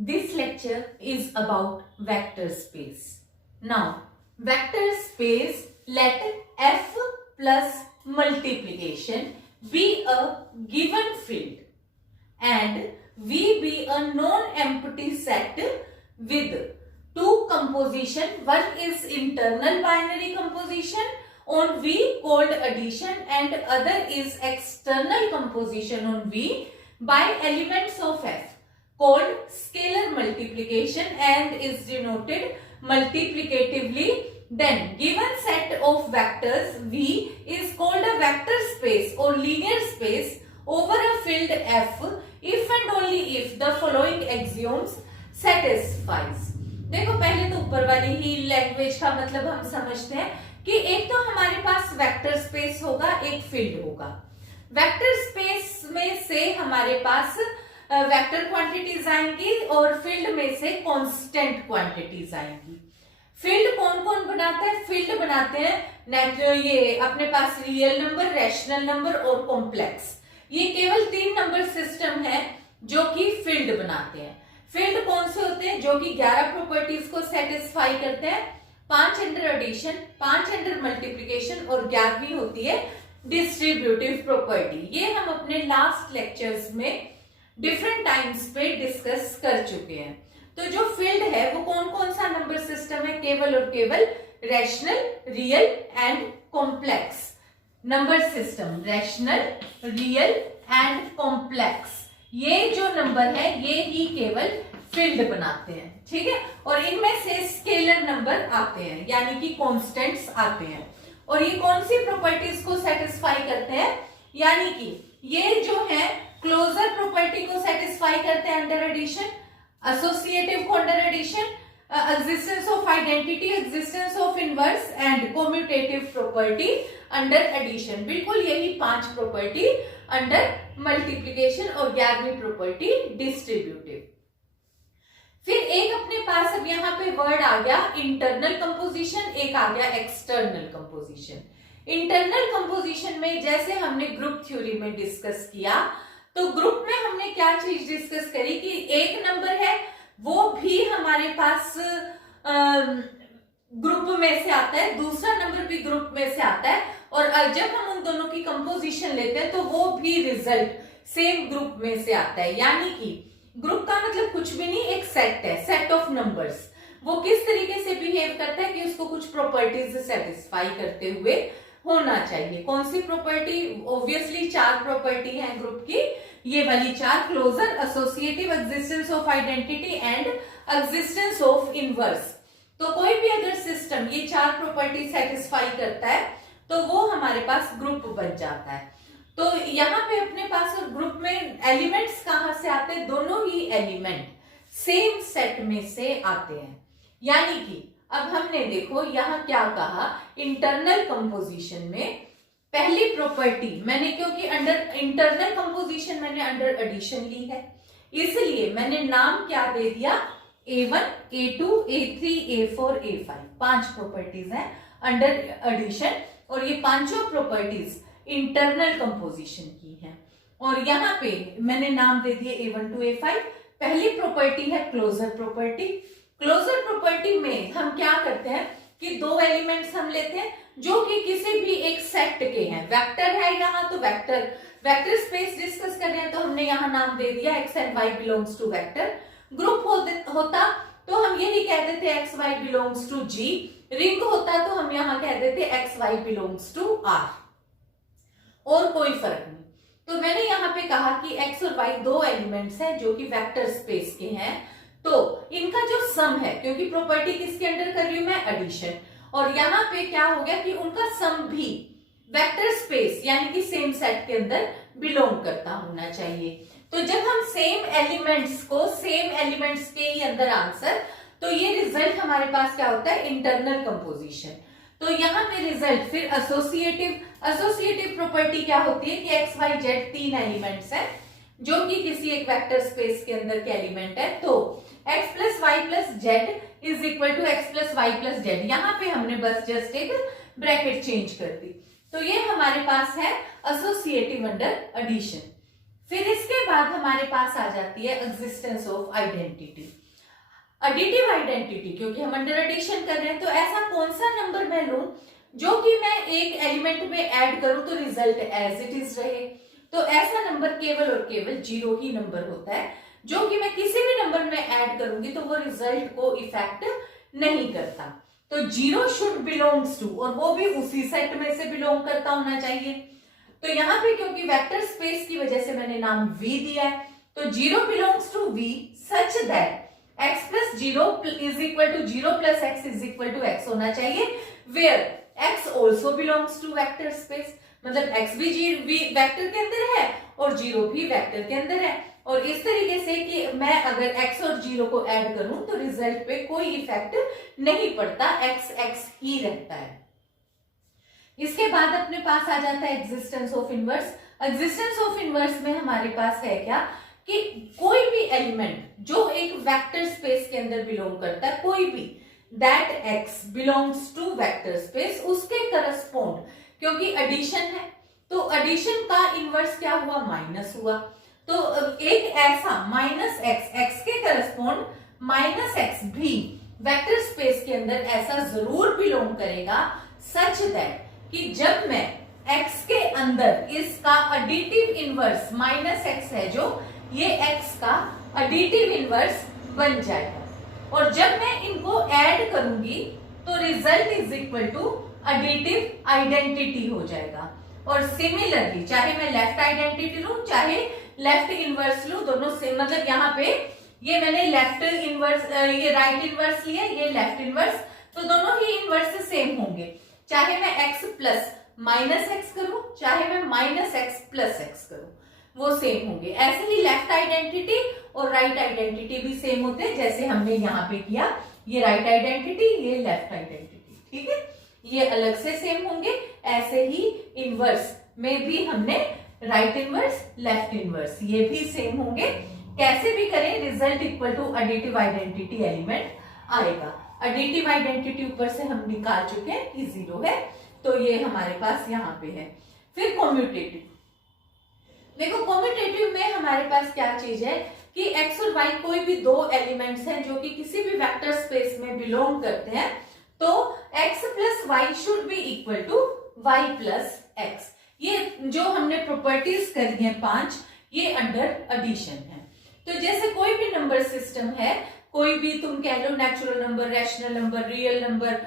This lecture is about vector space. Now, vector space, let f plus multiplication be a given field and V be a non-empty set with two composition. One is internal binary composition on V called addition and other is external composition on V by elements of f called scalar multiplication and is denoted multiplicatively. Then given set of vectors V is called a vector space or linear space over a field f if and only if the following axioms satisfies. देखो पहले तो ऊपर वाली ही language का मतलब हम समझते हैं कि एक तो हमारे पास वेक्टर स्पेस होगा, एक फील्ड होगा. वेक्टर स्पेस में से हमारे पास वेक्टर क्वांटिटीज आएंगी और फील्ड में से कांस्टेंट क्वांटिटीज आएंगी. फील्ड कौन कौन बनाता है? फील्ड बनाते हैं ये अपने पास रियल नंबर, रैशनल नंबर और कॉम्प्लेक्स. ये केवल 3 नंबर सिस्टम है जो कि फील्ड बनाते हैं. फील्ड कौन से होते हैं? जो कि 11 प्रॉपर्टीज को सेटिस्फाई करते हैं. 5 अंडर एडिशन, 5 अंडर मल्टीप्लिकेशन और 11वीं होती है डिस्ट्रीब्यूटिव प्रॉपर्टी. ये हम अपने लास्ट लेक्चर्स में डिफरेंट टाइम्स पे डिस्कस कर चुके हैं. तो जो फील्ड है वो कौन कौन सा नंबर सिस्टम है? केवल और केवल rational, real and complex number system. Rational, real and complex ये जो नंबर है ये ही केवल फील्ड बनाते हैं. ठीक है. और इनमें से स्केलर नंबर आते हैं यानी कि कांस्टेंट्स आते हैं. और ये कौन सी प्रॉपर्टीज को सेटिस्फाई करते हैं? यानी कि ये जो है क्लोजर प्रॉपर्टी को सेटिस्फाई करते हैं अंडर एडिशन, एसोसिएटिव को under addition, existence of identity, existence of inverse and commutative property under addition. बिल्कुल यही 5 प्रॉपर्टी अंडर मल्टीप्लिकेशन और 11वीं प्रॉपर्टी डिस्ट्रीब्यूटिव. फिर एक अपने पास अब यहाँ पे वर्ड आ गया इंटरनल कंपोजिशन, एक आ गया एक्सटर्नल कंपोजिशन. इंटरनल कंपोजिशन में जैसे हमने ग्रुप थ्योरी में डिस्कस किया तो ग्रुप में हमने क्या चीज डिस्कस करी कि एक नंबर है वो भी हमारे पास ग्रुप में से आता है, दूसरा नंबर भी ग्रुप में से आता है और जब हम उन दोनों की कंपोजिशन लेते हैं तो वो भी रिजल्ट सेम ग्रुप में से आता है. यानी कि ग्रुप का मतलब कुछ भी नहीं, एक सेट है, सेट ऑफ नंबर्स. वो किस तरीके से बिहेव करता है कि उसको कुछ प्रॉपर्टीज सेटिस्फाई करते हुए होना चाहिए. कौन सी प्रॉपर्टी? ऑब्वियसली 4 प्रॉपर्टी है ग्रुप की. ये वाली 4, closure, associative, existence of identity and existence of inverse. तो कोई भी अगर सिस्टम ये 4 प्रॉपर्टी सेटिस्फाई करता है तो वो हमारे पास ग्रुप बन जाता है. तो यहाँ पे अपने पास ग्रुप में एलिमेंट्स कहां से आते हैं? दोनों ही एलिमेंट सेम सेट में से आते हैं. यानी कि अब हमने देखो यहाँ क्या कहा, इंटरनल कंपोजिशन में पहली प्रॉपर्टी मैंने, क्योंकि अंडर इंटरनल कंपोजिशन मैंने अंडर एडिशन ली है इसलिए मैंने नाम क्या दे दिया? A1, A2, A3, A4, A5. 5 properties हैं अंडर एडिशन और ये पांचों प्रॉपर्टीज इंटरनल कंपोजिशन की हैं. और यहाँ पे मैंने नाम दे दिए A1 to A5. पहली प्रॉपर्टी है क्लोजर प्रॉपर्टी. क्लोजर प्रॉपर्टी में हम क्या करते हैं कि 2 एलिमेंट्स हम लेते हैं जो कि किसी भी एक सेट के हैं. वेक्टर है यहाँ तो वेक्टर स्पेस डिस्कस कर रहे हैं तो हमने यहाँ नाम दे दिया x and y belongs to vector. Group होता तो हम यही कह देते x y belongs to G. Ring होता तो हम यहाँ कह देते x y belongs to R. और कोई फर्क नहीं. तो मैंने यहाँ पे कहा कि x और y 2 एलिमेंट्स हैं जो कि वेक्टर स्पेस के हैं. तो इनका जो सम है, क्योंकि प्रॉपर्टी किसके अंडर कर रही हूं मैं? एडिशन. और यहाँ पे क्या हो गया कि उनका सम भी वेक्टर स्पेस यानी कि सेम सेट के अंदर बिलोंग करता होना चाहिए. तो जब हम सेम एलिमेंट्स को सेम एलिमेंट्स के ही अंदर आंसर, तो ये रिजल्ट हमारे पास क्या होता है? Internal composition. तो यहाँ पे रिजल्ट फिर एसोसिएटिव प्रॉपर्टी क्या होती है कि एक्स वाई जेड 3 एलिमेंट्स हैं जो कि किसी एक वेक्टर स्पेस के अंदर के एलिमेंट है. तो x plus y plus z is equal to x plus y plus z. यहाँ पे हमने बस जस्ट एक ब्रैकेट चेंज कर दी. तो ये हमारे पास है एसोसिएटिव अंडर एडिशन. फिर इसके बाद हमारे पास आ जाती है existence of identity. Additive identity, क्योंकि हम अंडर एडिशन कर रहे हैं, तो ऐसा कौन सा नंबर मैं लूं जो कि मैं एक एलिमेंट में ऐड करूं तो रिजल्ट एज इट इज रहे। तो ऐसा नंबर केवल और केवल 0 ही नंबर होता है, जो कि मैं किसी भी नंबर में ऐड करूंगी तो वो रिजल्ट को इफेक्ट नहीं करता। तो 0 शुड बिलोंग्स टू, और वो भी उसी सेट में से बिलोंग करता होना चाहिए। तो यहाँ पे क्योंकि वेक्टर स्पेस की वजह से मैंने नाम V दिया है, तो 0 belongs to V such that x plus 0 is equal to 0 plus x is equal to x होना चाहिए, where x also belongs to vector space। मतलब x भी वेक्टर के अंदर है और 0 भी वेक्टर के अंदर है, और इस तरीके से कि मैं अगर x और 0 को ऐड करूं तो रिजल्ट पे कोई इफेक्ट नहीं पड़ता, x x ही रहता है। इसके बाद अपने पास आ जाता है existence of inverse. Existence of inverse में हमारे पास है क्या कि कोई भी एलिमेंट जो एक वेक्टर स्पेस के अंदर बिलोंग करता है, कोई भी that x belongs to vector space, उसके करस्पॉन्ड, क्योंकि एडिशन है तो एडिशन का इनवर्स क्या हुआ, माइनस हुआ। तो एक ऐसा माइनस एक्स, एक्स के करस्पॉन्ड माइनस एक्स भी वेक्टर स्पेस के अंदर ऐसा जरूर बिलोंग करेगा सच दैट कि जब मैं x के अंदर इसका एडिटिव इनवर्स माइनस एक्स है जो, ये x का एडिटिव इनवर्स बन जाएगा, और जब मैं इनको ऐड करूंगी तो result is equal to additive identity हो जाएगा। और सिमिलरली चाहे मैं लेफ्ट आइडेंटिटी लूं चाहे लेफ्ट इनवर्स लूं, दोनों सेम। मतलब यहाँ पे ये मैंने लेफ्ट इनवर्स, ये राइट इनवर्स लिया, ये लेफ्ट इनवर्स, तो दोनों ही इनवर्स सेम होंगे, चाहे मैं x प्लस माइनस एक्स करूं चाहे मैं माइनस एक्स प्लस एक्स करूं, वो सेम होंगे। ऐसे ही लेफ्ट आइडेंटिटी और राइट आइडेंटिटी भी सेम होते हैं, जैसे हमने यहाँ पे किया, ये राइट आइडेंटिटी ये लेफ्ट आइडेंटिटी, ठीक है, ये अलग से सेम होंगे। ऐसे ही इनवर्स में भी हमने राइट इनवर्स लेफ्ट इनवर्स ये भी सेम होंगे। कैसे भी करें result equal to additive identity element आएगा। एडिटिव आइडेंटिटी ऊपर से हम निकाल चुके हैं कि 0 है, तो ये हमारे पास यहाँ पे है। फिर कॉम्यूटेटिव, देखो कॉम्यूटेटिव में हमारे पास क्या चीज है कि x और y कोई भी दो एलिमेंट्स हैं जो कि किसी भी वेक्टर स्पेस में बिलोंग करते हैं, तो x plus y should be equal to y plus x. ये जो हमने प्रॉपर्टीज करी हैं 5, ये अंडर एडिशन है। तो जैसे कोई भी नंबर सिस्टम है, कोई भी तुम कह लो natural number, rational number, real number,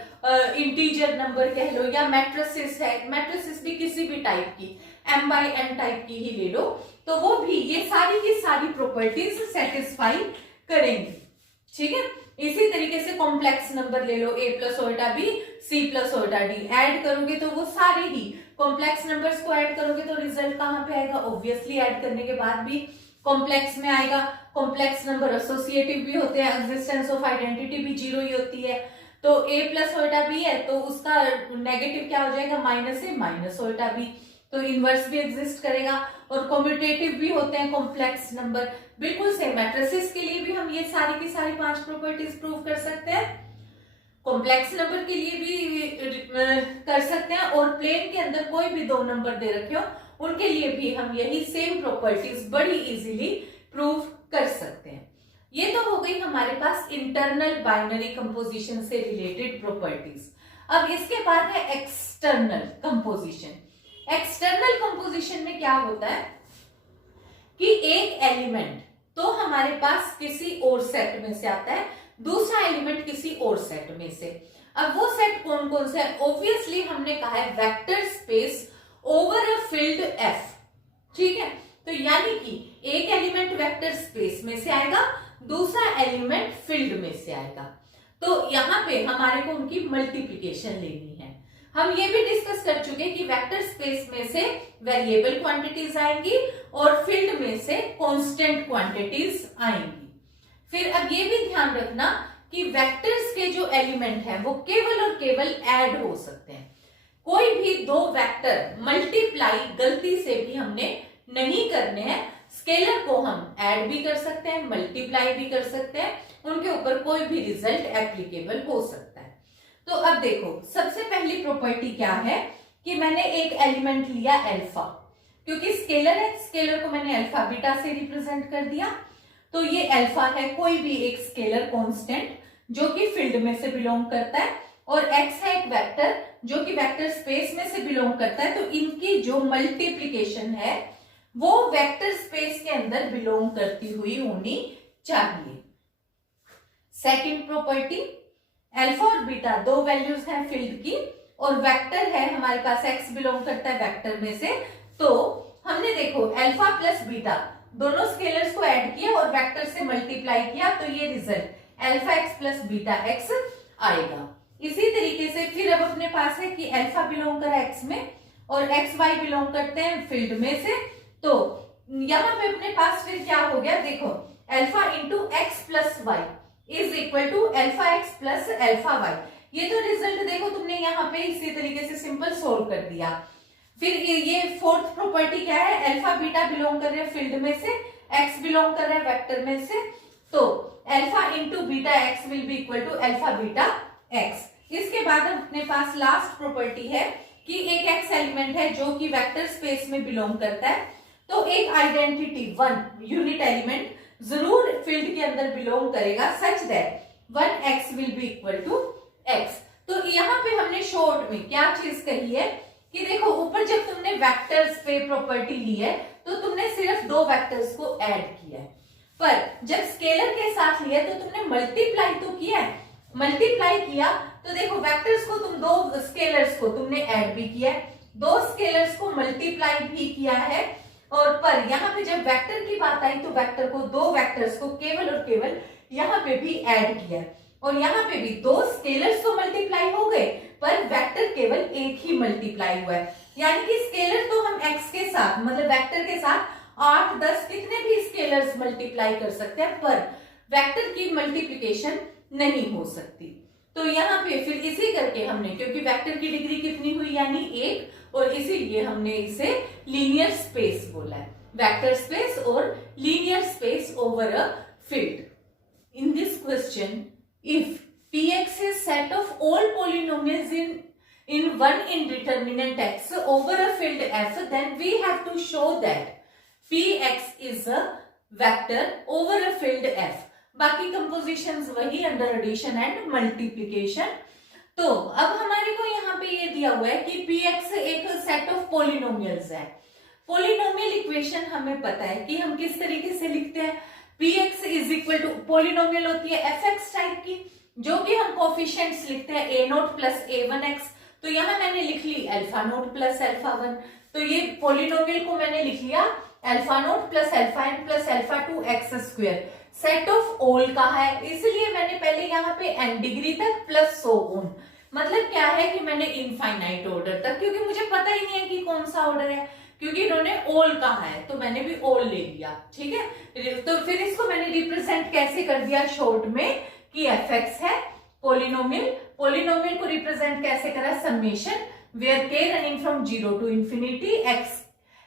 integer number कह लो, या मैट्रिसेस है, मैट्रिसेस भी किसी भी टाइप की m/n टाइप की ही ले लो, तो वो भी ये सारी की सारी प्रॉपर्टीज सेटिस्फाई करेंगी, ठीक है। इसी तरीके से कॉम्प्लेक्स नंबर ले लो, a प्लस ओल्टा b c प्लस ओल्टा d, ऐड करोगे तो वो सारे ही कॉम्प्लेक्स नंबर्स को ऐड करोगे तो रिजल्ट कहाँ पे आएगा, ऑब्वियसली ऐड करने के बाद भी कॉम्प्लेक्स में आएगा। कॉम्प्लेक्स नंबर एसोसिएटिव भी होते हैं, एग्जिस्टेंस ऑफ आइडेंटिटी भी 0 ही होती है। तो a प्लस ओल्टा b है तो उसका नेगेटिव क्या हो जाएगा, माइनस a माइनस ओल्टा b, तो इनवर्स भी एग्जिस्ट करेगा। और कॉम्यूटेटिव भी होते हैं कॉम्प्लेक्स नंबर, बिल्कुल सेम। मैट्रिसेस के लिए भी हम ये सारी की सारी 5 प्रॉपर्टीज प्रूव कर सकते हैं, कॉम्प्लेक्स नंबर के लिए भी कर सकते हैं, और प्लेन के अंदर कोई भी 2 नंबर दे रखे हो उनके लिए भी हम यही सेम प्रॉपर्टीज बड़ी इजीली प्रूव कर सकते हैं। ये तो हो गई हमारे पास इंटरनल बाइनरी कंपोजिशन से रिलेटेड प्रॉपर्टीज। अब इसके बाद है एक्सटर्नल कंपोजिशन। एक्सटर्नल कंपोजिशन में क्या होता है कि एक एलिमेंट तो हमारे पास किसी और सेट में से आता है, दूसरा एलिमेंट किसी और सेट में से। अब वो सेट कौन कौन से है, ऑब्वियसली हमने कहा है vector space over a field F, ठीक है। तो यानी कि एक एलिमेंट वेक्टर स्पेस में से आएगा, दूसरा एलिमेंट फील्ड में से आएगा, तो यहां पे हमारे को उनकी मल्टीप्लिकेशन लेनी है। हम ये भी डिस्कस कर चुके कि वेक्टर स्पेस में से वेरिएबल क्वांटिटीज आएंगी और फील्ड में से कांस्टेंट क्वांटिटीज आएंगी। फिर अब ये भी ध्यान रखना कि वेक्टर्स के जो एलिमेंट हैं वो केवल और केवल ऐड हो सकते हैं। कोई भी 2 वेक्टर मल्टीप्लाई गलती से भी हमने नहीं करने हैं। स्केलर को हम ऐड भी कर सकते हैं, मल्टीप्लाई भी कर सकते हैं, उनके ऊपर कोई भी रिजल्ट एप्लीकेबल हो सकता है। तो अब देखो सबसे पहली प्रॉपर्टी क्या है कि मैंने एक एलिमेंट लिया अल्फा, क्योंकि स्केलर है, स्केलर को मैंने अल्फा बीटा से रिप्रेजेंट कर दिया। तो ये अल्फा है कोई भी एक स्केलर कांस्टेंट जो कि फील्ड में से बिलोंग करता है, और एक्स है एक वेक्टर जो कि वेक्टर स्पेस में से बिलोंग करता है। तो इनकी जो मल्टीप्लीकेशन है वो वेक्टर स्पेस के अंदर बिलोंग करती हुई होनी चाहिए। सेकंड प्रॉपर्टी, अल्फा और बीटा दो वैल्यूज हैं फील्ड की, और वेक्टर है हमारे पास एक्स बिलोंग करता है वेक्टर में से। तो हमने देखो अल्फा प्लस बीटा दोनों स्केलर्स को ऐड किया और वेक्टर से मल्टीप्लाई किया, तो ये result alpha x plus beta x आएगा। इसी तरीके से फिर अब अपने पास है कि अल्फा बिलोंग कर एक्स में और एक्स वाई बिलोंग करते हैं फील्ड में से। तो यहाँ पे अपने पास फिर क्या हो गया, देखो alpha into x plus y is equal to alpha x plus alpha y. ये तो रिजल्ट देखो तुमने यहाँ पे इसी तरीके से सिंपल सोल्व कर दिया। फिर ये फोर्थ प्रॉपर्टी क्या है, अल्फा बीटा बिलोंग कर रहे हैं फील्ड में से, एक्स बिलोंग कर रहा है वेक्टर में से, तो alpha into beta x will be equal to alpha beta x. इसके बाद अपने पास लास्ट प्रॉपर्टी है कि एक एक्स एलिमेंट है जो कि वेक्टर स्पेस में बिलोंग करता है, तो एक आइडेंटिटी वन यूनिट एलिमेंट जरूर फील्ड के अंदर बिलोंग करेगा such that one x will be equal to x. तो यहाँ पे हमने शॉर्ट में क्या चीज कही है कि देखो ऊपर जब तुमने वेक्टर्स पे प्रॉपर्टी ली है तो तुमने सिर्फ दो वेक्टर्स को ऐड किया है, पर जब स्केलर के साथ लिया तो तुमने मल्टीप्लाई तो किया है। मल्टीप्लाई किया तो देखो वेक्टर्स को तुम दो स्केलर्स को तुमने ऐड भी किया है, दो स्केलर्स को मल्टीप्लाई भी किया है, और पर यहाँ पे जब वेक्टर की बात आई तो वेक्टर को दो वेक्टर्स को केवल और केवल यहाँ पे भी ऐड किया है, और यहाँ पे भी दो स्केलर्स तो मल्टीप्लाई हो गए पर वेक्टर केवल एक ही मल्टीप्लाई हुआ है। यानी कि स्केलर तो हम एक्स के साथ मतलब वेक्टर के साथ 8, 10 कितने भी स्केलर्स मल्टीप्लाई कर सकते हैं, पर वेक्टर की मल्टीप्लिकेशन नहीं हो सकती। तो यहाँ पे फिर इसी करके हमने, क्योंकि वेक्टर की डिग्री कितनी हुई यानी 1, और इसीलिए हमने इसे लीनियर स्पेस बोला है, वेक्टर स्पेस और linear space over a field. In this question, if Px is set of all polynomials in one indeterminate x over a field f, then we have to show that Px is a vector over a field f. बाकी compositions वही under addition and multiplication. तो अब हमारे को यहाँ पे ये दिया हुआ है कि Px एक सेट ऑफ पोलिनोमियल्स है। पोलिनोमियल इक्वेशन हमें पता है कि हम किस तरीके से लिखते हैं, Px is equal to polynomial होती है fx टाइप की, जो कि हम कोफिशिएंट्स लिखते हैं a नोट प्लस a1x। तो यहाँ मैंने लिख ली अल्फा नोट प्लस अल्फा 1, तो ये पोलिनोमियल को मैंने लिख लिया alpha note plus alpha n plus alpha 2x square. Set of all का है इसलिए मैंने पहले यहाँ पे n डिग्री तक प्लस सो ऑन, मतलब क्या है कि मैंने इनफाइनाइट ऑर्डर तक, क्योंकि मुझे पता ही नहीं है कि कौन सा ऑर्डर है, क्योंकि इन्होंने ऑल कहा है तो मैंने भी ऑल ले लिया। ठीक है, तो फिर इसको मैंने रिप्रेजेंट कैसे कर दिया शॉर्ट में कि fx है पोलिनोमियल, पोलिनोमियल को रिप्रेजेंट कैसे करा, summation where k running from 0 to infinity x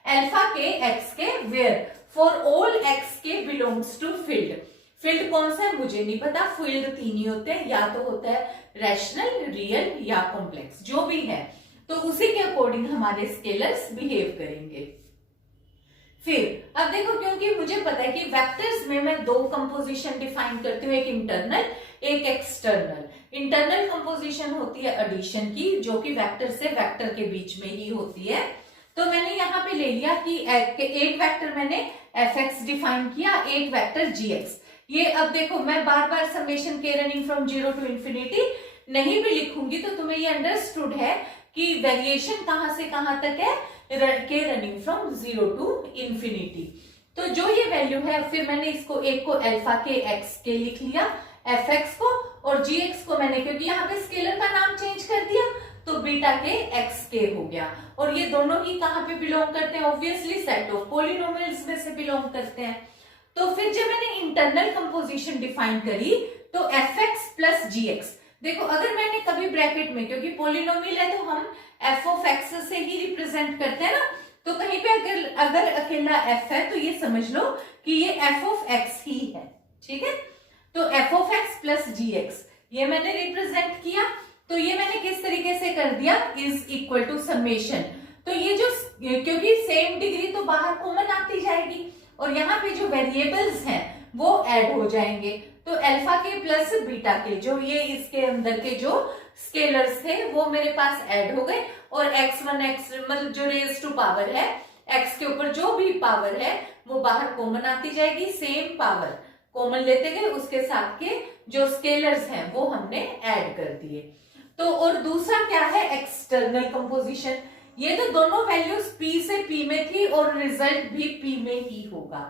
alpha k x k where for all x k belongs to field. Field कौन सा है मुझे नहीं पता, फील्ड तीन ही होते हैं, या तो होता है रैशनल, रियल या कॉम्प्लेक्स, जो भी है तो उसी के अकॉर्डिंग हमारे स्केलर्स बिहेव करेंगे। फिर अब देखो, क्योंकि मुझे पता है कि वेक्टर्स में मैं दो कंपोजिशन डिफाइन करती हूँ, एक इंटरनल एक एक्सटर्नल। इंटरनल कंपोजिशन होती है एडिशन की, जो कि वेक्टर से वेक्टर के बीच में ही होती है। तो मैंने यहाँ पे ले लिया कि एक वेक्टर मैंने fx डिफाइन किया, एक वेक्टर gx। ये अब देखो मैं बार बार summation k running from 0 to infinity नहीं भी लिखूंगी तो तुम्हें ये अंडरस्टूड है कि वेरिएशन कहां से कहां तक है, k running from 0 to infinity. तो जो ये वैल्यू है, फिर मैंने इसको एक को अल्फा के x के लिख लिया fx को, और gx को मैंने क्योंकि यहाँ पे स्केलर का नाम चेंज कर दिया तो बीटा के x के हो गया, और ये दोनों ही कहाँ पे बिलोंग करते हैं, ऑब्वियसली सेट ऑफ पॉलिनोमियल्स में से बिलोंग करते हैं। तो फिर जब मैंने इंटरनल कंपोजिशन डिफाइन करी तो fx प्लस gx, देखो अगर मैंने कभी ब्रैकेट में, क्योंकि पॉलिनोमियल है तो हम f ऑफ x से ही रिप्रेजेंट करते हैं ना, तो कहीं पे अगर अकेला f है तो ये समझ लो कि ये f ऑफ x ही है। ठीक है, तो f of x plus gx ये मैंने रिप्रेजेंट किया, तो ये मैंने किस तरीके से कर दिया, इज इक्वल टू समेशन। तो ये जो, क्योंकि सेम डिग्री तो बाहर कॉमन आती जाएगी और यहाँ पे जो वेरिएबल्स हैं वो ऐड हो जाएंगे। तो अल्फा के प्लस बीटा के जो ये इसके अंदर के जो स्केलर्स थे वो मेरे पास ऐड हो गए और x1 x मतलब जो रेज टू पावर है x के ऊपर जो भी पावर है वो बाहर कॉमन आती जाएगी, सेम पावर कॉमन लेते गए, उसके साथ के जो स्केलर्स हैं वो हमने ऐड कर दिए। तो और दूसरा क्या है, एक्सटर्नल कंपोजिशन। ये तो दोनों वैल्यूज p से p में थी और रिजल्ट भी p में ही होगा,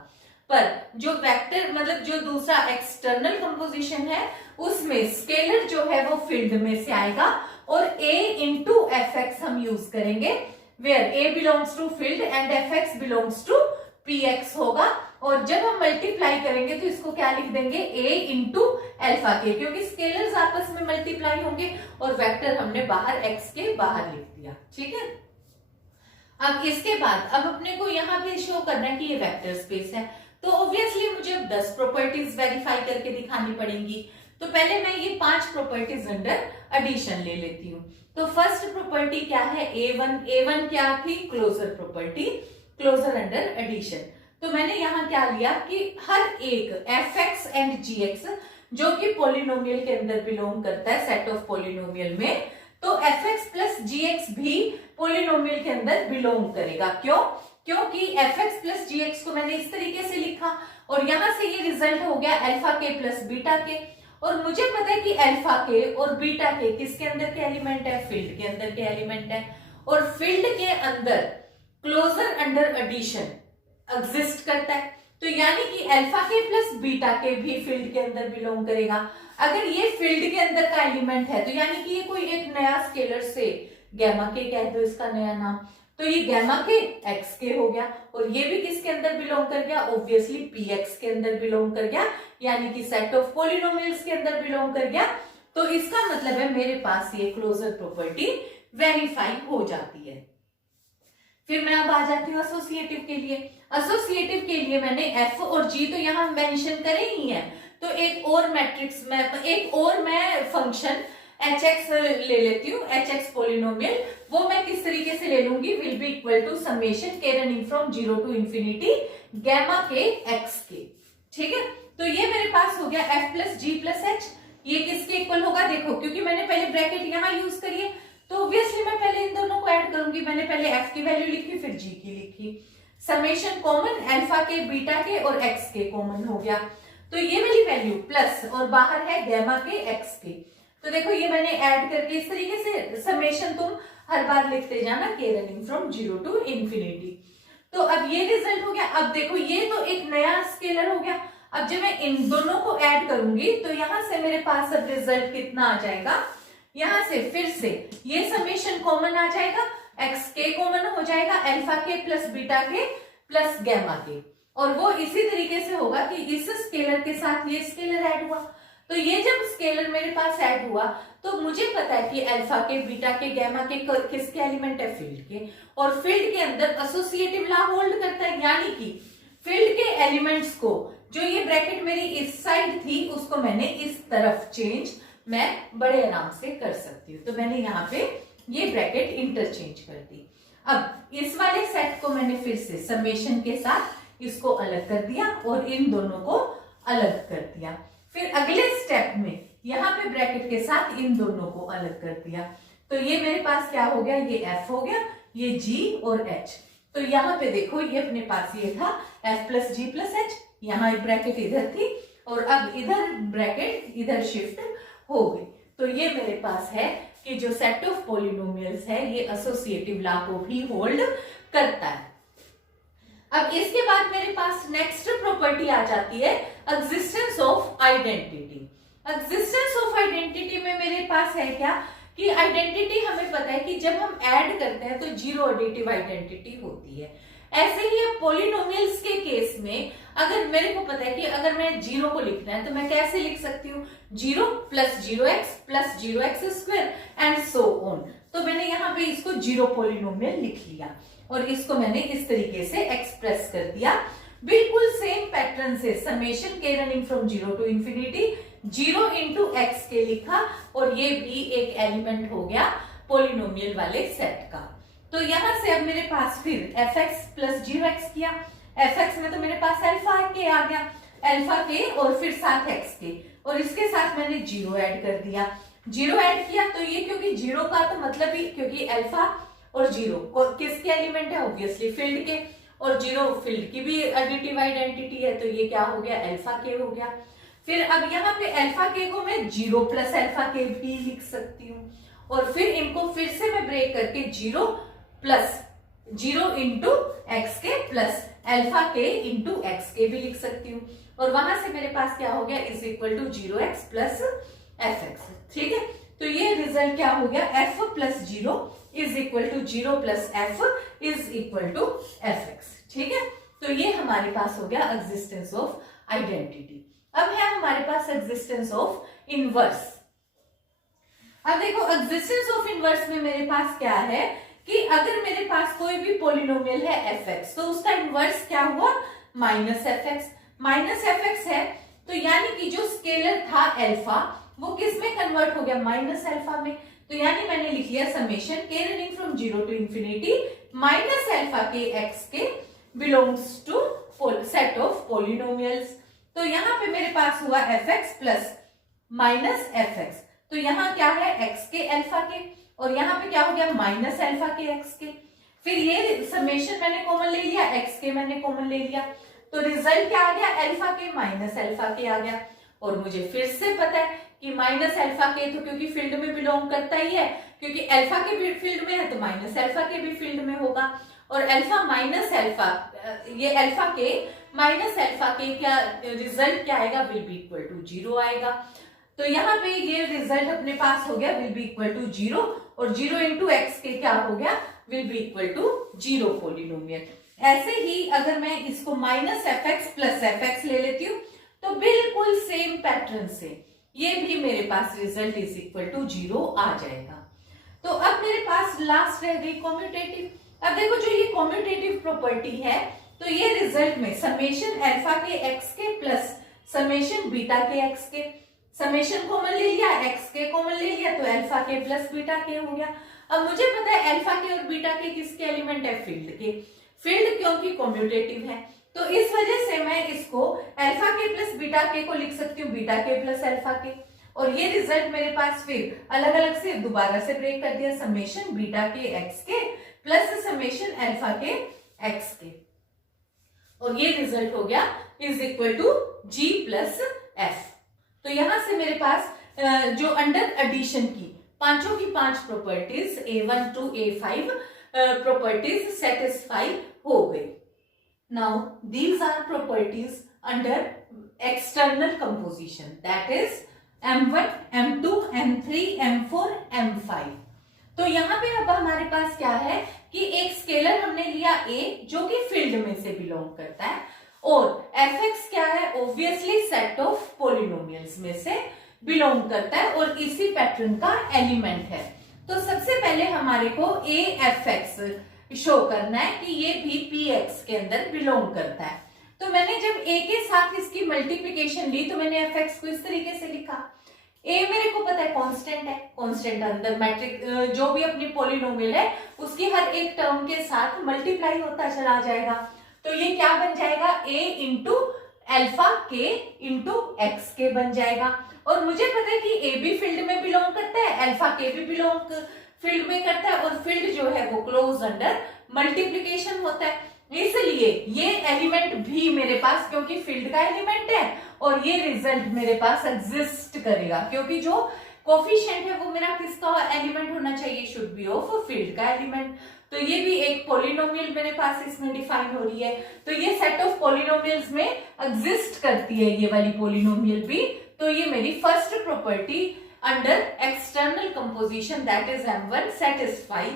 पर जो वेक्टर मतलब जो दूसरा एक्सटर्नल कंपोजिशन है उसमें स्केलर जो है वो फील्ड में से आएगा और a इंटू एफ एक्स हम यूज करेंगे, where a belongs to field and f x belongs to p x होगा। और जब हम मल्टीप्लाई करेंगे तो इसको क्या लिख देंगे, a इंटू एल्फा के, क्योंकि स्केलर्स आपस में मल्टीप्लाई होंगे और वेक्टर हमने बाहर x के बाहर लिख दिया। ठीक है, अब इसके बाद अब अपने को यहाँ पे शो करना है कि ये वेक्टर स्पेस है, तो ऑब्वियसली मुझे अब 10 प्रॉपर्टीज वेरीफाई करके दिखानी पड़ेंगी। तो पहले मैं ये 5 प्रॉपर्टीज अंडर एडिशन ले लेती हूँ। तो फर्स्ट प्रॉपर्टी क्या है, A1 क्या थी, closure property, closure under addition. तो मैंने यहाँ क्या लिया कि हर एक fx एंड gx जो कि पोलिनोमियल के अंदर बिलोंग करता है सेट ऑफ पोलिनोमियल में, तो fx प्लस gx भी पोलिनोमियल के अंदर बिलोंग करेगा। क्यों, क्योंकि fx प्लस gx को मैंने इस तरीके से लिखा और यहां से ये रिजल्ट हो गया अल्फा के प्लस बीटा के, और मुझे पता है कि अल्फा के और बीटा के किसके अंदर के एलिमेंट है, फील्ड के अंदर के एलिमेंट है, और फील्ड के अंदर क्लोजर अंडर एडिशन एग्जिस्ट करता है। तो यानी कि अल्फा के प्लस बीटा के भी फील्ड के अंदर बिलोंग करेगा। अगर ये फील्ड के अंदर का एलिमेंट है तो यानी कि ये कोई एक नया स्केलर से गैमा के कह दो इसका नया नाम, तो ये गैमा के एक्स के हो गया और ये भी किसके अंदर बिलोंग कर गया, ऑब्वियसली पी एक्स के अंदर बिलोंग कर गया, यानी कि सेट ऑफ पॉलिनोमियल्स के अंदर बिलोंग कर गया। तो इसका मतलब है मेरे पास ये क्लोजर प्रॉपर्टी वेरीफाई हो जाती है। फिर मैं अब आ जाती हूँ एसोसिएटिव के लिए। एसोसिएटिव के लिए मैंने एफ और जी तो यहाँ मेंशन करे ही है, तो एक और मैट्रिक्स में एक और मैं फंक्शन एच एक्स ले लेती हूँ, एच एक्स पोलिनोमियल। वो मैं किस तरीके से ले लूंगी, will be equal to summation के running from 0 to infinity gamma के एक्स के। ठीक है, तो ये मेरे पास हो गया F plus G plus H. ये किसके इक्वल होगा, देखो क्योंकि मैंने पहले ब्रैकेट यहाँ यूज करी है तो ऑब्वियसली मैं पहले इन दोनों को ऐड करूंगी। मैंने पहले एफ की वैल्यू लिखी फिर जी की लिखी, समेशन कॉमन अल्फा के बीटा के और एक्स के कॉमन हो गया, तो ये वाली वैल्यू प्लस और बाहर है गैमा के एक्स के। तो देखो ये मैंने ऐड करके इस तरीके से समेशन तुम हर बार लिखते जाना के रनिंग फ्रॉम 0 टू इंफिनिटी। तो अब ये रिजल्ट हो गया। अब देखो ये तो एक नया स्केलर हो गया। अब जब मैं इन दोनों को ऐड करूंगी तो यहां से मेरे पास अब रिजल्ट कितना आ जाएगा, यहां से फिर से ये समेशन कॉमन आ जाएगा, एक्स के कॉमन हो जाएगा, अल्फा के प्लस बीटा के प्लस गैमा के, और वो इसी तरीके से होगा कि इस स्केलर के साथ ये स्केलर ऐड हुआ। तो ये जब स्केलर मेरे पास ऐड हुआ तो मुझे पता है कि अल्फा के बीटा के गैमा के किसके एलिमेंट है, फील्ड के, और फील्ड के अंदर एसोसिएटिव लॉ होल्ड करता है, यानी कि फील्ड के एलिमेंट्स को जो ये ब्रैकेट मेरी इस साइड थी उसको मैंने इस तरफ चेंज मैं बड़े आराम से कर सकती हूँ। तो मैंने यहाँ पे ये ब्रैकेट इंटरचेंज कर दी। अब इस वाले सेट को मैंने फिर से समेशन के साथ इसको अलग कर दिया और इन दोनों को अलग कर दिया। फिर अगले स्टेप में यहाँ पे ब्रैकेट के साथ इन दोनों को अलग कर दिया। तो ये मेरे पास क्या हो गया, ये एफ हो गया, ये जी और एच। तो यहाँ पे देखो ये अपने पास ये था F plus G plus H, यहाँ एक ब्रैकेट इधर थी और अब इधर ब्रैकेट इधर शिफ्ट हो गई। तो ये मेरे पास है कि जो सेट ऑफ पॉलिनोमियल्स है ये एसोसिएटिव लॉ को भी होल्ड करता है। अब इसके बाद मेरे पास नेक्स्ट प्रॉपर्टी आ जाती है existence of identity. Existence of identity में मेरे पास है क्या कि आइडेंटिटी हमें पता है कि जब हम ऐड करते हैं तो जीरो एडिटिव आइडेंटिटी होती है। ऐसे ही पॉलिनोमियल्स के केस में अगर मेरे को पता है कि अगर मैं जीरो को लिखना है तो मैं कैसे लिख सकती हूँ, 0 plus 0x plus 0x square and so on. तो मैंने यहाँ पे इसको जीरो पॉलिनोमियल लिख लिया और इसको मैंने इस तरीके से एक्सप्रेस कर दिया। बिल्कुल सेम पैटर्न से समेशन के running from 0 to infinity 0 into x k लिखा और ये भी एक एलिमेंट हो गया पॉलिनोमियल वाले सेट का। तो यहां से अब मेरे पास फिर एफ एक्स प्लस 0x किया, एफ एक्स में तो मेरे पास अल्फा के आ गया, अल्फा के और फिर साथ एक्स के, और इसके साथ मैंने 0 ऐड कर दिया, 0 ऐड किया। तो ये क्योंकि 0 का तो मतलब ही, क्योंकि अल्फा और 0 किसके एलिमेंट है, ऑब्वियसली फील्ड के, और 0 फील्ड की भी एडिटिव आइडेंटिटी है, तो ये क्या हो गया, अल्फा के हो गया। फिर अब यहाँ पे अल्फा के को मैं 0 प्लस अल्फा के भी लिख सकती हूँ, और फिर इनको फिर से मैं ब्रेक करके 0 plus 0 into x k plus alpha के इंटू एक्स के भी लिख सकती हूँ, और वहां से मेरे पास क्या हो गया, is equal to 0x plus f x. ठीक है, तो ये रिजल्ट क्या हो गया, f plus 0 is equal to 0 plus f is equal to f x. ठीक है, तो ये हमारे पास हो गया एग्जिस्टेंस ऑफ आइडेंटिटी। अब है हमारे पास एग्जिस्टेंस ऑफ इनवर्स। अब देखो एग्जिस्टेंस ऑफ इनवर्स में मेरे पास क्या है कि अगर मेरे पास कोई भी पॉलिनोमियल है एफ एक्स, तो उसका इनवर्स क्या हुआ, minus f x. Minus f x है तो यानी कि जो स्केलर था अल्फा वो किस में कन्वर्ट हो गया, माइनस अल्फा में। तो यानी मैंने लिख लिया समेशन के running from 0 to infinity minus alpha k x k belongs to set of polynomials. तो यहाँ पे मेरे पास हुआ f x plus minus f x, तो यहाँ क्या है एक्स के अल्फा के, और यहाँ पे क्या हो गया माइनस अल्फा के एक्स के। फिर ये समेशन मैंने कॉमन ले लिया, एक्स के मैंने कॉमन ले लिया, तो रिजल्ट क्या आ गया, अल्फा के माइनस अल्फा के आ गया। और मुझे फिर से पता है कि माइनस अल्फा के तो क्योंकि फील्ड में बिलोंग करता ही है, क्योंकि अल्फा के भी फील्ड में है तो माइनस अल्फा के भी फील्ड में होगा, और अल्फा माइनस अल्फा, ये अल्फा के माइनस अल्फा के क्या रिजल्ट क्या आएगा, विल बी इक्वल टू 0 आएगा। तो यहाँ पे ये रिजल्ट अपने पास हो गया विल बी इक्वल टू 0, और 0 इंटू एक्स के क्या हो गया, will be equal to 0 polynomial. ऐसे ही अगर मैं इसको minus f x plus f x ले लेती हूँ तो बिल्कुल सेम पैटर्न से ये भी मेरे पास रिजल्ट इज इक्वल टू 0 आ जाएगा। तो अब मेरे पास लास्ट रह गई कॉम्यूटेटिव। अब देखो जो ये कॉम्यूटेटिव प्रॉपर्टी है, तो ये रिजल्ट में summation alpha k x k plus summation beta k x के, समेशन कॉमन ले लिया, एक्स के कॉमन ले लिया, तो अल्फा के प्लस बीटा के हो गया। अब मुझे पता है अल्फा के और बीटा के किसके एलिमेंट है, फील्ड के। फील्ड क्योंकि कॉम्यूटेटिव है तो इस वजह से मैं इसको अल्फा के प्लस बीटा के को लिख सकती हूँ बीटा के प्लस अल्फा के, और ये रिजल्ट मेरे पास फिर अलग अलग से दोबारा से ब्रेक कर दिया, summation beta k x k plus summation alpha k x k, और ये रिजल्ट हो गया is equal to g plus f. तो यहां से मेरे पास जो अंडर एडिशन की पांचों की पांच properties A1 to A5 properties satisfy हो गई। Now these are properties under external composition, that is M1, M2, M3, M4, M5। तो यहाँ पे अब हमारे पास क्या है कि एक स्केलर हमने लिया A जो कि फील्ड में से बिलोंग करता है, और fx क्या है, ऑब्वियसली सेट ऑफ पॉलिनोमियल्स में से बिलोंग करता है और इसी पैटर्न का एलिमेंट है। तो सबसे पहले हमारे को a fx शो करना है कि ये भी px के अंदर बिलोंग करता है। तो मैंने जब a के साथ इसकी मल्टीप्लिकेशन ली तो मैंने fx को इस तरीके से लिखा, a मेरे को पता है कांस्टेंट है, कांस्टेंट अंदर मैट्रिक जो भी अपनी पॉलिनोमियल है उसकी हर एक टर्म के साथ मल्टीप्लाई होता चला जाएगा। तो ये क्या बन जाएगा, a इंटू अल्फा के इंटू एक्स के बन जाएगा। और मुझे पता है कि a भी फील्ड में बिलोंग करता है, अल्फा के भी बिलोंग फील्ड में करता है, और फील्ड जो है वो क्लोज अंडर मल्टीप्लिकेशन होता है, इसलिए ये एलिमेंट भी मेरे पास क्योंकि फील्ड का एलिमेंट है, और ये रिजल्ट मेरे पास एग्जिस्ट करेगा क्योंकि जो कोफिशिएंट है वो मेरा किसका एलिमेंट होना चाहिए, शुड बी ऑफ फील्ड का एलिमेंट। तो ये भी एक पॉलिनोमियल मेरे पास इसमें डिफाइन हो रही है। तो ये सेट ऑफ पॉलिनोमियल्स में एग्जिस्ट करती है ये वाली पॉलिनोमियल भी। तो ये मेरी first property under external composition that is M1 satisfy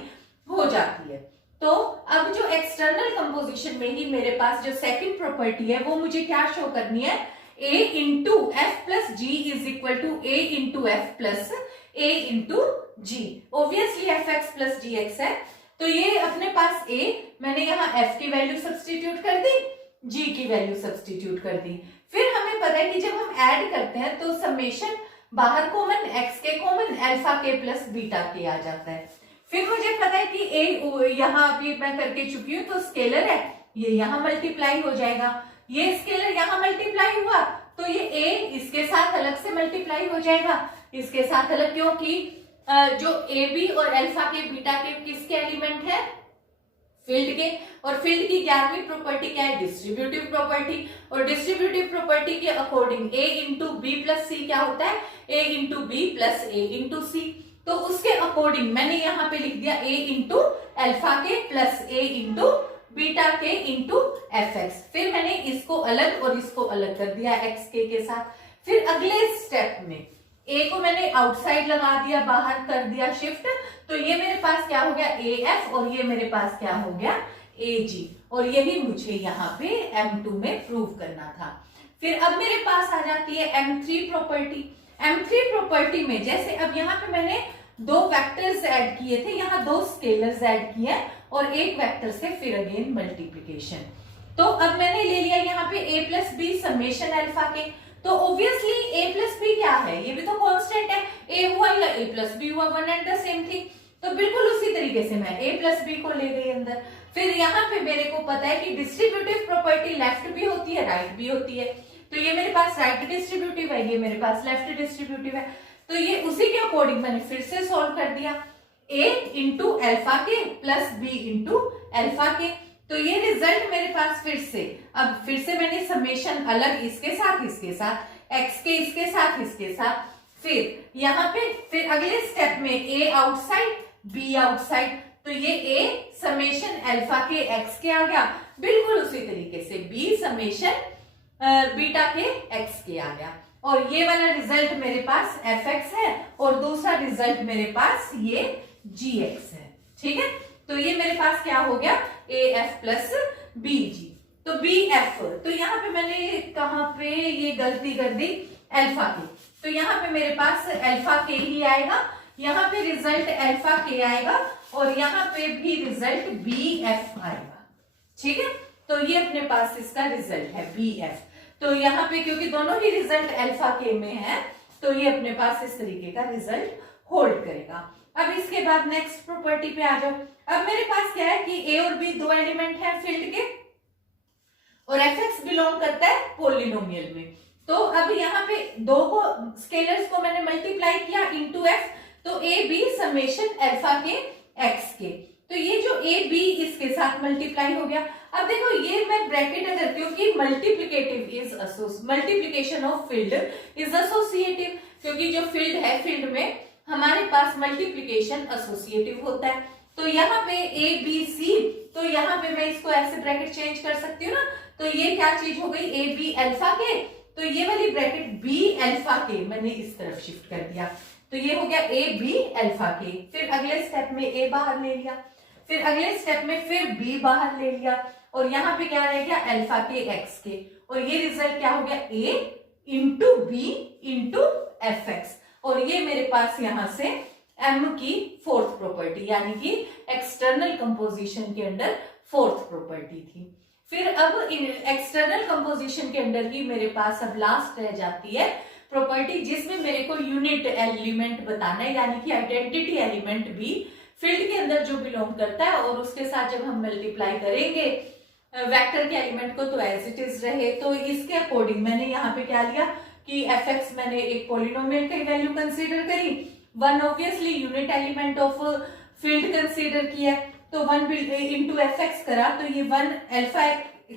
हो जाती है। तो अब जो एक्सटर्नल कंपोजिशन में ही मेरे पास जो सेकंड प्रॉपर्टी है वो मुझे क्या शो करनी है, a into f plus g is equal to a into f plus a into g. Obviously f x plus g x है, तो ये अपने पास a, मैंने यहाँ f की वैल्यू सब्सटीट्यूट कर दी, g की वैल्यू सब्सटीट्यूट कर दी। फिर हमें पता है कि जब हम ऐड करते हैं तो समेशन बाहर कॉमन, x के कॉमन, अल्फा के प्लस बीटा के आ जाता है। फिर मुझे पता है कि ए यहाँ अभी मैं करके चुकी हूँ, तो स्केलर है, ये यहाँ मल्टीप्लाई हो जाएगा, ये स्केलर यहाँ मल्टीप्लाई हुआ तो ये ए इसके साथ अलग से मल्टीप्लाई हो जाएगा, इसके साथ अलग, क्योंकि जो ए बी और अल्फा के बीटा के किसके एलिमेंट है, फील्ड के, और फील्ड की 11वीं प्रॉपर्टी क्या है, डिस्ट्रीब्यूटिव प्रॉपर्टी, और डिस्ट्रीब्यूटिव प्रॉपर्टी के अकॉर्डिंग ए इंटू बी प्लस सी क्या होता है, ए इंटू बी प्लस ए इंटू सी। तो उसके अकॉर्डिंग मैंने यहाँ पे लिख दिया ए इंटू अल्फा के प्लस ए इंटू बीटा के इंटू एफ एक्स। फिर मैंने इसको अलग और इसको अलग कर दिया एक्स के साथ। फिर अगले स्टेप में ए को मैंने आउटसाइड लगा दिया, बाहर कर दिया शिफ्ट, तो ये मेरे पास क्या हो गया ए एफ, और ये मेरे पास क्या हो गया ए जी, और यही मुझे यहाँ पे M2 में प्रूव करना था। फिर अब मेरे पास आ जाती है M3 प्रॉपर्टी। M3 प्रॉपर्टी में जैसे अब यहाँ पे मैंने दो वेक्टर्स ऐड किए थे, यहाँ दो स्केलर्स ऐड किए और एक वेक्टर से फिर अगेन मल्टीप्लीकेशन। तो अब मैंने ले लिया यहाँ पे a plus b summation alpha k, तो ऑब्वियसली a प्लस बी क्या है, ये भी तो कांस्टेंट है, a हुआ या a प्लस बी हुआ, one and the same thing. तो बिल्कुल उसी तरीके से मैं a प्लस बी को ले गई अंदर। फिर यहाँ पे मेरे को पता है कि डिस्ट्रीब्यूटिव प्रॉपर्टी लेफ्ट भी होती है राइट भी होती है, तो ये मेरे पास राइट डिस्ट्रीब्यूटिव है, ये मेरे पास लेफ्ट डिस्ट्रीब्यूटिव है, तो ये उसी के अकॉर्डिंग मैंने फिर से सॉल्व कर दिया, a इंटू अल्फा के plus b into alpha k. तो ये रिजल्ट मेरे पास फिर से, अब फिर से मैंने समेशन अलग इसके साथ x के इसके साथ, फिर यहाँ पे फिर अगले स्टेप में a आउटसाइड b आउटसाइड, तो ये a summation alpha k x के आ गया, बिल्कुल उसी तरीके से b समेशन बीटा के x के आ गया, और ये वाला रिजल्ट मेरे पास fx है और दूसरा रिजल्ट मेरे पास ये gx है। ठीक है, तो ये मेरे पास क्या हो गया af प्लस bg। तो bf, तो यहाँ पे मैंने कहाँ पे ये गलती कर दी अल्फा की, तो यहाँ पे मेरे पास अल्फा के ही आएगा, यहाँ पे रिजल्ट अल्फा के आएगा और यहाँ पे भी रिजल्ट bf आएगा। ठीक है, तो ये अपने पास इसका रिजल्ट है bf। तो यहाँ पे क्योंकि दोनों ही रिजल्ट अल्फा के में है, तो ये अपने पास इस तरीके का रिजल्ट होल्ड करेगा। अब इसके बाद नेक्स्ट प्रॉपर्टी पे आ जाओ। अब मेरे पास क्या है कि a और b दो एलिमेंट हैं फील्ड के और fx बिलोंग करता है पॉलिनोमियल में। तो अब यहाँ पे दो को स्केलर्स को मैंने मल्टीप्लाई किया इनटू f, तो a b summation alpha k x के, तो ये जो a b इसके साथ मल्टीप्लाई हो गया। अब देखो ये मैं ब्रैकेट अगर, क्योंकि multiplicative is multiplication of field is associative, क्योंकि जो फील्ड है फील्ड में हमारे पास मल्टीप्लिकेशन एसोसिएटिव होता है। तो यहाँ पे a b c, तो यहाँ पे मैं इसको ऐसे ब्रैकेट चेंज कर सकती हूँ ना, तो ये क्या चीज हो गई a b अल्फा के, तो ये वाली ब्रैकेट b अल्फा के मैंने इस तरफ शिफ्ट कर दिया, तो ये हो गया a b अल्फा के। फिर अगले स्टेप में a बाहर ले लिया, फिर अगले स्टेप में फिर b बाहर ले लिया, और यहाँ पे क्या रह गया अल्फा के x के, और ये रिजल्ट क्या हो गया a into b into f x, और ये मेरे पास यहाँ से m की फोर्थ प्रॉपर्टी यानी कि एक्सटर्नल कंपोजिशन के अंडर फोर्थ प्रॉपर्टी थी। फिर अब एक्सटर्नल कंपोजिशन के अंडर ही मेरे पास अब लास्ट रह जाती है प्रॉपर्टी जिसमें मेरे को यूनिट एलिमेंट बताना है, यानी कि आइडेंटिटी एलिमेंट भी फील्ड के अंदर जो बिलोंग करता है, और उसके साथ जब हम मल्टीप्लाई करेंगे वेक्टर के एलिमेंट को तो एज इट इज रहे। तो इसके अकॉर्डिंग मैंने यहाँ पे क्या लिया कि एफ एक्स मैंने एक पॉलिनोमियल की वैल्यू कंसीडर करी, one obviously unit element of field consider किया, तो वन इंटू एफ एक्स करा, तो ये वन अल्फा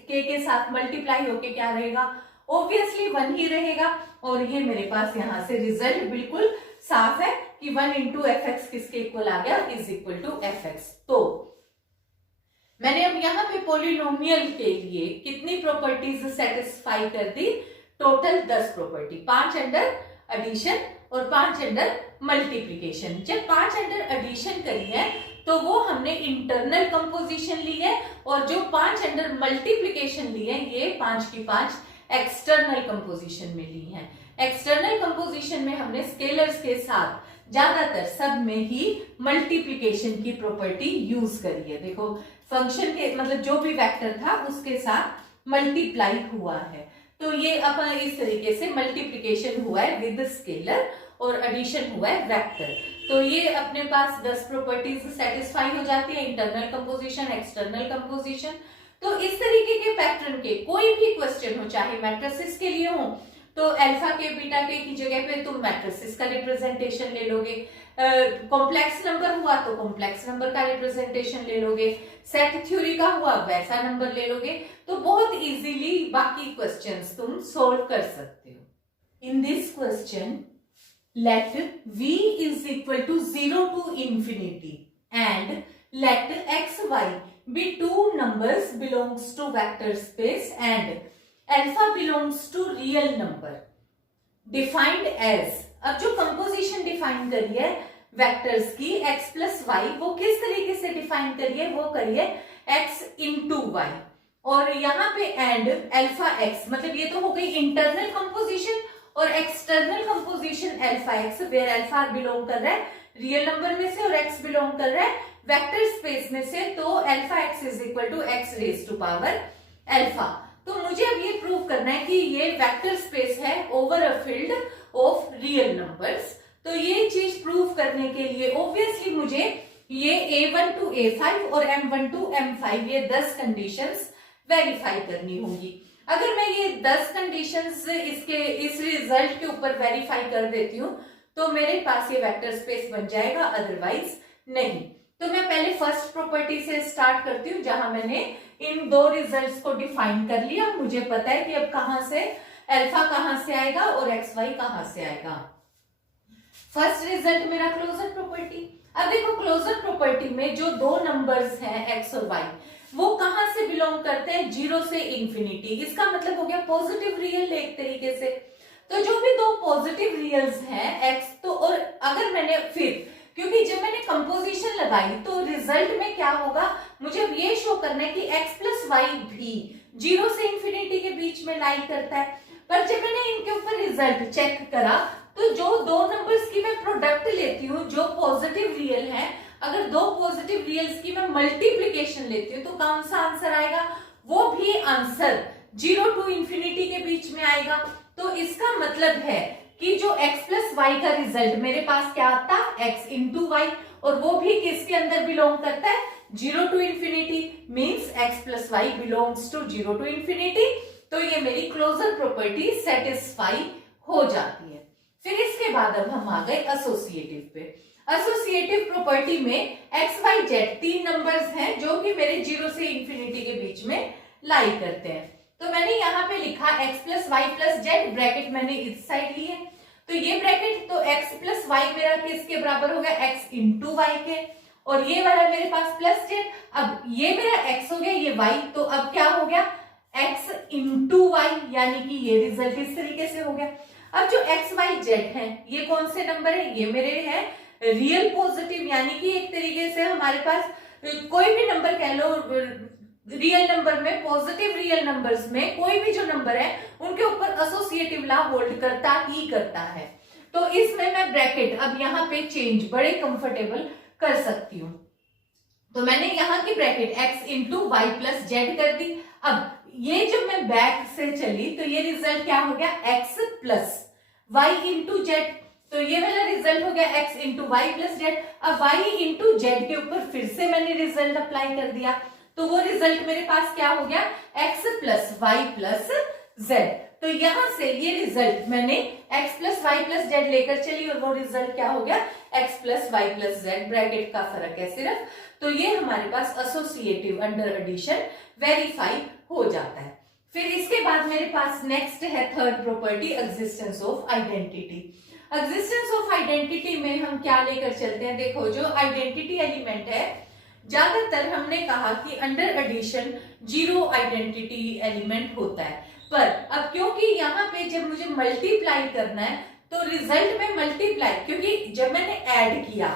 के साथ मल्टीप्लाई होके क्या रहेगा, ऑब्वियसली वन ही रहेगा, और ये मेरे पास यहाँ से रिजल्ट बिल्कुल साफ है कि वन इंटू एफ एक्स किसके इक्वल आ गया, is equal to f x. तो मैंने अब यहाँ पे पॉलिनोमियल के लिए कितनी प्रॉपर्टीज सेटिस्फाई कर दी, टोटल 10 प्रॉपर्टी, 5 अंडर एडिशन और 5 अंडर मल्टीप्लिकेशन। जब 5 अंडर एडिशन करी है तो वो हमने इंटरनल कंपोजिशन ली है, और जो 5 अंडर मल्टीप्लिकेशन ली है ये 5 की 5 एक्सटर्नल कंपोजिशन में ली है। एक्सटर्नल कंपोजिशन में हमने स्केलर्स के साथ ज्यादातर सब में ही मल्टीप्लिकेशन की प्रॉपर्टी यूज करी है। देखो फंक्शन के मतलब जो भी वेक्टर था उसके साथ मल्टीप्लाई हुआ है, तो ये अपन इस तरीके से मल्टीप्लीकेशन हुआ है विद स्केलर और एडिशन हुआ है वेक्टर। तो ये अपने पास 10 प्रॉपर्टीज सेटिस्फाई हो जाती है, इंटरनल कंपोजिशन, एक्सटर्नल कंपोजिशन। तो इस तरीके के पैटर्न के कोई भी क्वेश्चन हो, चाहे मैट्रिसेस के लिए हो, तो अल्फा के बीटा के की जगह पे तुम मैट्रिसेस का रिप्रेजेंटेशन ले लोगे, कॉम्प्लेक्स नंबर हुआ तो कॉम्प्लेक्स नंबर का रिप्रेजेंटेशन ले लोगे, सेट थ्योरी का हुआ वैसा नंबर ले लोगे, तो बहुत इजीली बाकी क्वेश्चंस तुम सोल्व कर सकते हो। In this question let v is equal to 0 to infinity and let x y be two numbers belongs to vector space and alpha belongs to real number defined as, अब जो composition define करी है vectors की x plus Y, वो किस तरीके से define करिए, वो करिए x इंटू वाई, और यहाँ पे एंड अल्फा x, मतलब ये तो हो गई इंटरनल कंपोजिशन, और external composition alpha x, where alpha belong कर रहा है रियल नंबर में से और एक्स बिलोंग कर रहा है वेक्टर स्पेस में से, तो alpha x is equal to x raise to power alpha. तो मुझे अब ये प्रूव करना है कि ये वेक्टर स्पेस है over a field of real numbers. तो ये चीज प्रूव करने के लिए ऑब्वियसली मुझे ये A1 टू A5 और M1 टू M5 ये 10 कंडीशंस वेरीफाई करनी होगी। अगर मैं ये 10 कंडीशंस इस रिजल्ट के ऊपर वेरीफाई कर देती हूँ तो मेरे पास ये वेक्टर स्पेस बन जाएगा, अदरवाइज नहीं। तो मैं पहले फर्स्ट प्रॉपर्टी से स्टार्ट करती हूँ, जहां मैंने इन दो रिजल्ट्स को डिफाइन कर लिया। मुझे पता है कि अब कहां से अल्फा कहां से आएगा और एक्स वाई कहां से आएगा। फर्स्ट रिजल्ट मेरा क्लोजर प्रॉपर्टी। अब देखो क्लोजर प्रॉपर्टी में जो दो नंबर्स हैं एक्स और वाई, वो कहां से बिलोंग करते हैं, 0 से इंफिनिटी। इसका मतलब हो गया पॉजिटिव रियल एक तरीके से। तो जो भी दो पॉजिटिव रियल्स हैं एक्स, तो और अगर मैंने फिर, क्योंकि जब मैंने कंपोजिशन लगाई तो रिजल्ट में क्या होगा, मुझे अब ये शो करना है कि एक्स प्लस वाई भी 0 से इंफिनिटी के बीच में लाई करता है। पर जब मैंने इनके ऊपर रिजल्ट चेक करा तो जो दो नंबर्स की मैं प्रोडक्ट लेती हूँ जो पॉजिटिव रियल है, अगर दो पॉजिटिव रियल्स की मैं मल्टीप्लीकेशन लेती हूँ तो कौन सा आंसर आएगा, वो भी आंसर 0 टू इंफिनिटी के बीच में आएगा। तो इसका मतलब है कि जो x प्लस वाई का रिजल्ट मेरे पास क्या आता है, x इंटू वाई, और वो भी किसके अंदर बिलोंग करता है, 0 to infinity, means x plus y belongs to 0 to infinity. तो ये मेरी क्लोजर प्रॉपर्टी सेटिस्फाई हो जाती है। फिर इसके बाद अब हम आ गए एसोसिएटिव पे। एसोसिएटिव प्रॉपर्टी में x, y, z तीन नंबर्स हैं जो कि मेरे 0 से इंफिनिटी के बीच में लाई करते हैं। तो मैंने यहाँ पे लिखा x plus y plus z, bracket मैंने इस साइड ली है, तो ये ब्रैकेट, तो x प्लस वाई मेरा किसके बराबर हो गया, x इंटू वाई के, और ये वाला मेरे पास प्लस जेड। अब ये मेरा x हो गया, ये y, तो अब क्या हो गया, x इंटू वाई, यानी कि ये रिजल्ट इस तरीके से हो गया। अब जो x, y, z है ये कौन से नंबर है, ये मेरे हैं रियल पॉजिटिव, यानी कि एक तरीके से हमारे पास कोई भी नंबर कह लो, रियल नंबर में, पॉजिटिव रियल नंबर्स में कोई भी जो नंबर है उनके ऊपर एसोसिएटिव लॉ होल्ड करता ही करता है। तो इसमें मैं ब्रैकेट अब यहाँ पे चेंज बड़े कंफर्टेबल कर सकती हूँ। तो मैंने यहाँ की bracket x into y plus z कर दी। अब ये जब मैं बैक से चली तो ये रिजल्ट क्या हो गया, x plus y into z, तो ये वाला रिजल्ट हो गया x into y plus z. अब y इंटू जेड के ऊपर फिर से मैंने रिजल्ट अप्लाई कर दिया, तो वो रिजल्ट मेरे पास क्या हो गया, x plus y plus z. तो यहां से ये रिजल्ट मैंने x plus y plus z लेकर चली और वो रिजल्ट क्या हो गया, x plus y plus z, bracket का फर्क है सिर्फ। तो ये हमारे पास एसोसिएटिव अंडर एडिशन वेरीफाई हो जाता है। फिर इसके बाद मेरे पास नेक्स्ट है third property, existence of identity. Existence of identity में हम क्या लेकर चलते हैं, देखो जो आइडेंटिटी एलिमेंट है, ज्यादातर हमने कहा कि अंडर एडिशन 0 आइडेंटिटी एलिमेंट होता है, पर अब क्योंकि यहाँ पे जब मुझे मल्टीप्लाई करना है तो रिजल्ट में मल्टीप्लाई, क्योंकि जब मैंने ऐड किया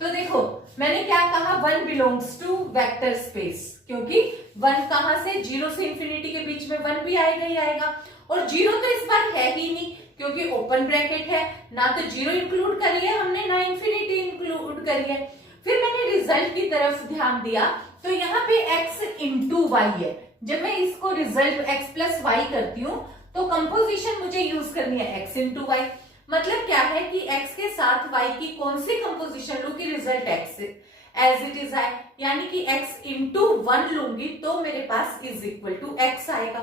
तो देखो मैंने क्या कहा, 1 बिलोंग्स टू वेक्टर स्पेस, क्योंकि 1 कहां से, 0 से इंफिनिटी के बीच में 1 भी आएगा ही आएगा, और 0 तो इस बार है ही नहीं क्योंकि ओपन ब्रैकेट है, ना तो 0 इंक्लूड करी है हमने, ना इंफिनिटी इंक्लूड करी है। फिर मैंने रिजल्ट की तरफ ध्यान दिया तो यहाँ पे x इंटू वाई है। जब मैं इसको रिजल्ट x प्लस वाई करती हूँ तो कंपोजिशन मुझे यूज करनी है x इंटू वाई। मतलब क्या है कि x के साथ y की कौन सी कंपोजिशन लू कि result x as it is आए, यानी कि x इंटू 1 लूंगी तो मेरे पास इज इक्वल टू x आएगा।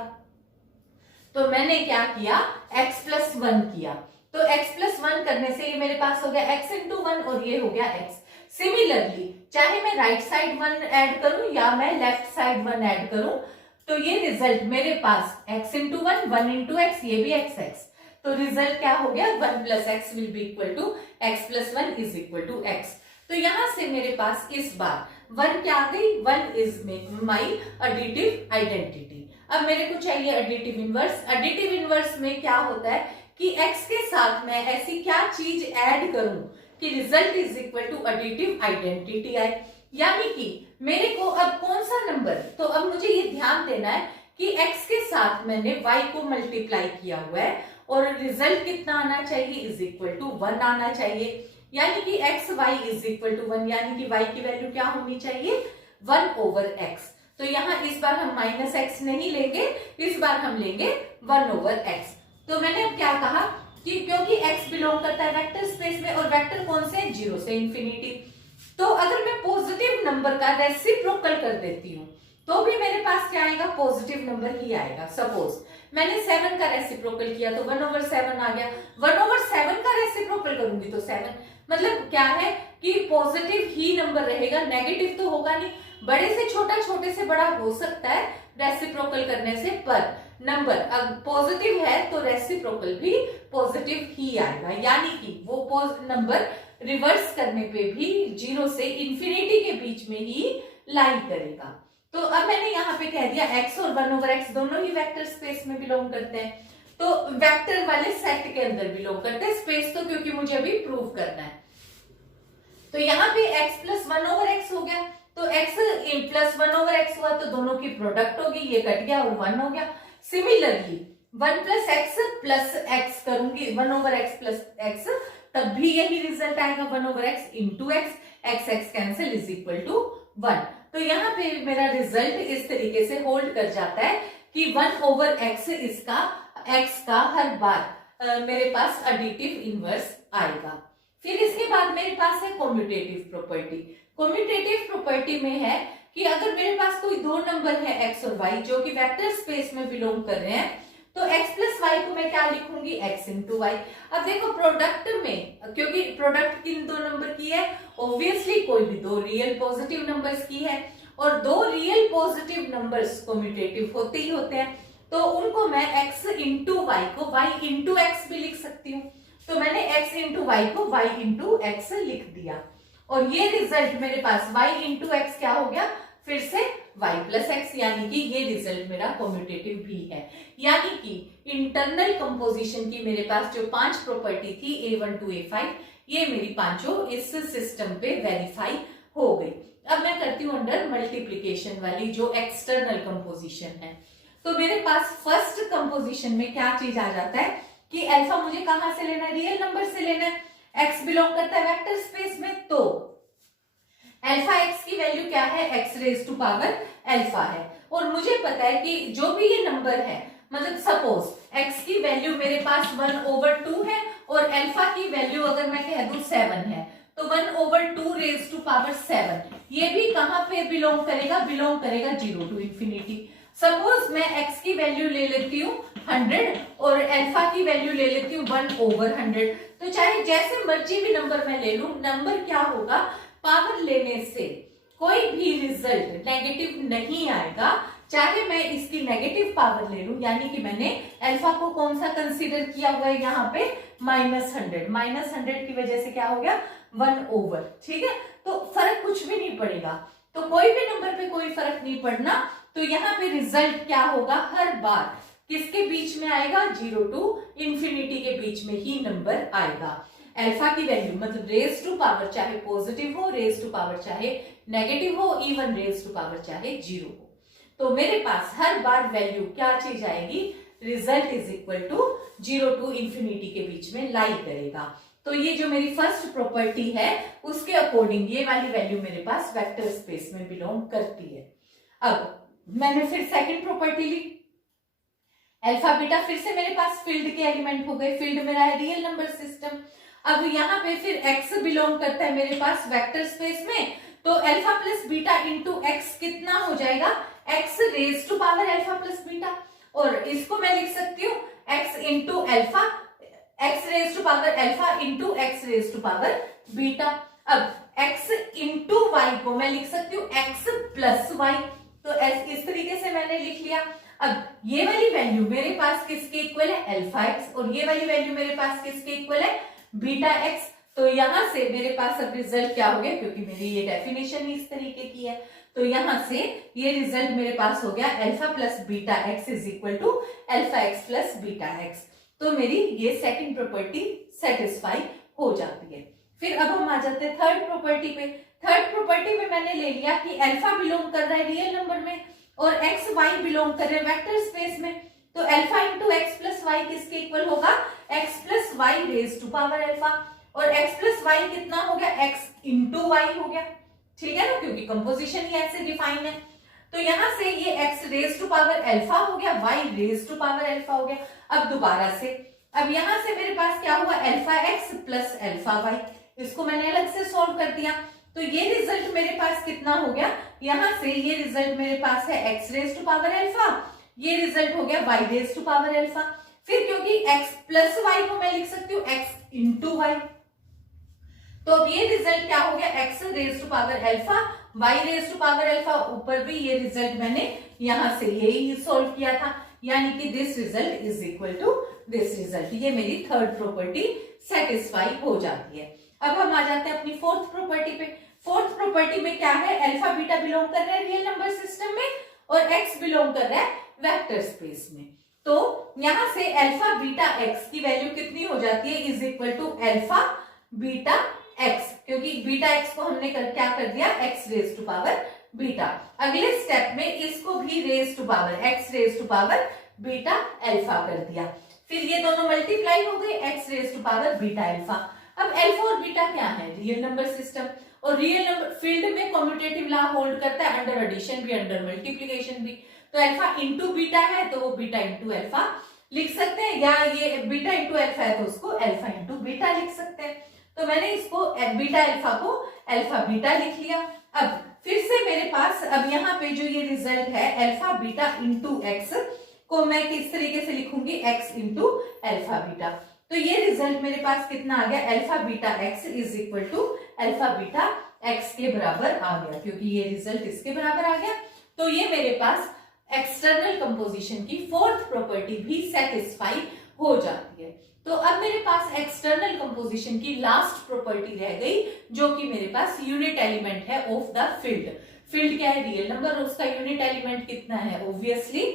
तो मैंने क्या किया, x प्लस 1 किया, तो x प्लस 1 करने से ये मेरे पास हो गया x इंटू 1 और ये हो गया x। सिमिलरली चाहे मैं राइट साइड 1 ऐड करूं या मैं लेफ्ट साइड 1 ऐड करूं, तो ये रिजल्ट मेरे पास x इंटू 1, 1 इंटू x, ये भी x। तो रिजल्ट क्या हो गया, 1 plus x will be equal to x plus 1 is equal to x। तो यहां से मेरे पास इस बार 1 क्या आ गई, 1 इज माई एडिटिव आइडेंटिटी। अब मेरे को चाहिए एडिटिव इनवर्स। एडिटिव इनवर्स में क्या होता है कि x के साथ मैं ऐसी क्या चीज ऐड करूं कि result is equal to additive identity आए, यानी कि मेरे को अब कौन सा नंबर, तो अब मुझे ये ध्यान देना है कि x के साथ मैंने y को मल्टीप्लाई किया हुआ है और रिजल्ट कितना आना चाहिए, इज इक्वल टू 1 आना चाहिए, यानी कि x y is equal to 1, यानी कि y की वैल्यू क्या होनी चाहिए, 1 ओवर x। तो यहाँ इस बार हम माइनस x नहीं लेंगे, इस बार हम लेंगे 1 ओवर x। तो मैंने अब क्या कहा कि क्योंकि x बिलोंग करता है वेक्टर स्पेस में और वेक्टर कौन से, 0 से इंफिनिटी, तो अगर मैं पॉजिटिव नंबर का रेसिप्रोकल कर देती हूँ तो भी मेरे पास क्या आएगा, पॉजिटिव नंबर ही आएगा। सपोज मैंने 7 का रेसिप्रोकल किया तो 1 ओवर 7 आ गया, 1 ओवर 7 का रेसिप्रोकल करूंगी तो 7, मतलब क्या है कि पॉजिटिव ही नंबर रहेगा, नेगेटिव तो होगा नहीं। बड़े से छोटा, छोटे से बड़ा हो सकता है रेसिप्रोकल करने से, पर नंबर अब पॉजिटिव है तो रेसिप्रोकल भी पॉजिटिव ही आएगा, यानी कि वो नंबर रिवर्स करने पे भी 0 से इंफिनिटी के बीच में ही लाई करेगा। तो अब मैंने यहाँ पे कह दिया x और 1 ओवर x दोनों ही वेक्टर स्पेस में बिलोंग करते हैं, तो वेक्टर वाले सेट के अंदर बिलोंग करते हैं, स्पेस तो क्योंकि मुझे अभी प्रूव करना है। तो यहाँ पे x प्लस 1 ओवर x हो गया, तो x प्लस 1 ओवर x हुआ तो दोनों की प्रोडक्ट होगी, ये कट गया और 1 हो गया। Similarly 1 plus x plus x करूंगी, 1 ओवर x प्लस x, तब भी यही रिजल्ट आएगा, 1 over x into x, x cancel is equal to 1। तो यहाँ पे मेरा रिजल्ट इस तरीके से होल्ड कर जाता है कि 1 ओवर x इसका x का हर बार मेरे पास एडिटिव इनवर्स आएगा। फिर इसके बाद मेरे पास है कॉम्यूटेटिव प्रॉपर्टी। कॉम्यूटेटिव प्रॉपर्टी में है कि अगर मेरे पास कोई दो नंबर है x और y जो कि वेक्टर स्पेस में बिलोंग कर रहे हैं, तो x प्लस वाई को मैं क्या लिखूंगी, x इंटू वाई। अब देखो प्रोडक्ट में, क्योंकि प्रोडक्ट किन दो नंबर की है, ऑब्वियसली कोई भी दो रियल पॉजिटिव नंबर्स की है, और दो रियल पॉजिटिव नंबर्स कम्यूटेटिव होते ही होते हैं, तो उनको मैं x इंटू वाई को y इंटू एक्स भी लिख सकती हूँ। तो मैंने x इंटू वाई को y इंटू एक्स लिख दिया, और ये रिजल्ट मेरे पास y इंटू एक्स क्या हो गया, फिर से y प्लस एक्स, यानी कि ये रिजल्ट मेरा कम्यूटेटिव भी है। यानी कि इंटरनल कंपोजिशन की मेरे पास जो 5 प्रॉपर्टी थी A1 to A5, ये मेरी पांचों इस सिस्टम पे वेरीफाई हो गई। अब मैं करती हूँ अंडर मल्टीप्लीकेशन वाली जो एक्सटर्नल कंपोजिशन है। तो मेरे पास फर्स्ट कंपोजिशन में क्या चीज आ जाता है कि अल्फा मुझे कहां से लेना है, रियल नंबर से लेना है, एक्स बिलोंग करता है वेक्टर स्पेस में, तो अल्फा एक्स की वैल्यू क्या है, x raise to power alpha है, और मुझे पता है कि जो भी ये नंबर है, मतलब सपोज एक्स की वैल्यू मेरे पास 1 ओवर 2 है और अल्फा की वैल्यू अगर मैं कह दूं 7 है, तो 1 ओवर 2 रेज टू पावर 7, ये भी कहां पे बिलोंग करेगा, बिलोंग करेगा 0 टू इंफिनिटी। सपोज मैं x की वैल्यू ले लेती हूँ 100 और अल्फा की वैल्यू ले लेती हूँ 1 ओवर 100, तो चाहे जैसे मर्जी भी नंबर मैं ले लूं, नंबर क्या होगा, पावर लेने से कोई भी रिजल्ट नेगेटिव नहीं आएगा, चाहे मैं इसकी नेगेटिव पावर ले लूं, यानी कि मैंने अल्फा को कौन सा कंसीडर किया हुआ है यहाँ पे, -100, -100 की वजह से क्या हो गया 1 ओवर, ठीक है, तो फर्क कुछ भी नहीं पड़ेगा, तो कोई भी नंबर पे कोई फर्क नहीं पड़ना। तो यहाँ पे रिजल्ट क्या होगा, हर बार किसके बीच में आएगा, 0 टू इंफिनिटी के बीच में ही नंबर आएगा। अल्फा की वैल्यू मतलब रेज टू पावर चाहे पॉजिटिव हो, रेज टू पावर चाहे नेगेटिव हो, इवन रेज टू पावर चाहे 0 हो, तो मेरे पास हर बार वैल्यू क्या चीज आएगी, result is equal to 0 to infinity के बीच में लाई करेगा। तो ये जो मेरी फर्स्ट प्रॉपर्टी है उसके अकॉर्डिंग ये वाली वैल्यू मेरे पास वेक्टर स्पेस में बिलोंग करती है। अब मैंने फिर सेकंड प्रॉपर्टी ली, अल्फा बीटा फिर से मेरे पास फील्ड के एलिमेंट हो गए, फील्ड मेरा है रियल नंबर सिस्टम। अब यहाँ पे फिर एक्स बिलोंग करता है मेरे पास वेक्टर स्पेस में, तो alpha plus beta into x कितना हो जाएगा, x raise to power alpha plus beta, और इसको मैं लिख सकती हूँ x into alpha, x raise to power alpha into x raise to power beta. अब x इंटू वाई को मैं लिख सकती हूँ x प्लस वाई, तो इस तरीके से मैंने लिख लिया। अब ये वाली वैल्यू मेरे पास किसके इक्वल है, अल्फा एक्स, और ये वाली वैल्यू मेरे पास किसके इक्वल है, बीटा एक्स। तो यहां से मेरे पास अब रिजल्ट क्या हो गया, क्योंकि मेरी ये डेफिनेशन ही इस तरीके की है, तो यहां से ये रिजल्ट मेरे पास हो गया alpha plus beta x is equal to alpha x plus beta x. तो मेरी ये सेकंड प्रॉपर्टी सेटिस्फाई हो जाती है। फिर अब हम आ जाते हैं थर्ड प्रॉपर्टी पे। थर्ड प्रॉपर्टी में मैंने ले लिया कि अल्फा बिलोंग कर रहा है रियल नंबर में और एक्स वाई बिलोंग कर रहे हैं वेक्टर स्पेस में, तो alpha into x plus y किसके इक्वल होगा, x plus y raise to power alpha, और एक्स प्लस वाई कितना हो गया, एक्स इंटू वाई हो गया, ठीक है ना, क्योंकि कंपोजिशन ही ऐसे डिफाइन है। तो यहां से ये x raise to power alpha हो गया, y raise to power alpha हो गया। अब दोबारा से, अब यहां से मेरे पास क्या हुआ, alpha x plus alpha y, इसको मैंने अलग से सॉल्व कर दिया, तो ये रिजल्ट मेरे पास कितना हो गया, यहां से ये रिजल्ट मेरे पास है x raise to power alpha, ये रिजल्ट हो गया y raise to power alpha. फिर क्योंकि एक्स प्लस वाई को मैं लिख सकती हूँ एक्स इंटू वाई, तो अब ये रिजल्ट क्या हो गया, x raise to power alpha y raise to power alpha, ऊपर भी ये रिजल्ट मैंने यहां से यही सॉल्व किया था, यानी कि this result is equal to this result. ये मेरी थर्ड प्रॉपर्टी सेटिस्फाई हो जाती है। अब हम आ जाते हैं अपनी फोर्थ प्रॉपर्टी पे। फोर्थ प्रॉपर्टी में क्या है, अल्फा बीटा बिलोंग कर रहा है रियल नंबर सिस्टम में और एक्स बिलोंग कर रहा है वेक्टर स्पेस में, तो यहां से अल्फा बीटा एक्स की वैल्यू कितनी हो जाती है, is equal to alpha beta x, क्योंकि बीटा एक्स को हमने क्या कर दिया, x raise to power beta. अगले स्टेप में इसको भी raise to power x raise to power beta alpha कर दिया, फिर ये दोनों मल्टीप्लाई हो गए, x raise to power beta alpha. अब अल्फा और बीटा क्या है, रियल नंबर सिस्टम, और रियल नंबर फील्ड में कम्यूटेटिव लॉ होल्ड करता है, अंडर एडिशन भी अंडर मल्टीप्लिकेशन भी, तो अल्फा इंटू बीटा है तो वो बीटा इंटू अल्फा लिख सकते हैं, या ये बीटा इंटू अल्फा है तो उसको अल्फा इंटू बीटा लिख सकते हैं। तो मैंने इसको बीटा अल्फा को अल्फा बीटा लिख लिया। अब फिर से मेरे पास अब यहाँ पे जो ये रिजल्ट है अल्फा बीटा इंटू एक्स को मैं किस तरीके से लिखूंगी, एक्स इंटू अल्फा बीटा, तो ये रिजल्ट मेरे पास कितना आ गया, alpha beta x is equal to alpha beta x के बराबर आ गया, क्योंकि ये रिजल्ट इसके बराबर आ गया। तो ये मेरे पास एक्सटर्नल कंपोजिशन की फोर्थ प्रॉपर्टी भी सेटिस्फाई हो जाती है। तो अब मेरे पास एक्सटर्नल कंपोजिशन की लास्ट प्रॉपर्टी रह गई, जो कि मेरे पास यूनिट एलिमेंट है ऑफ द फील्ड। फील्ड क्या है, रियल नंबर, और उसका यूनिट एलिमेंट कितना है, ऑब्वियसली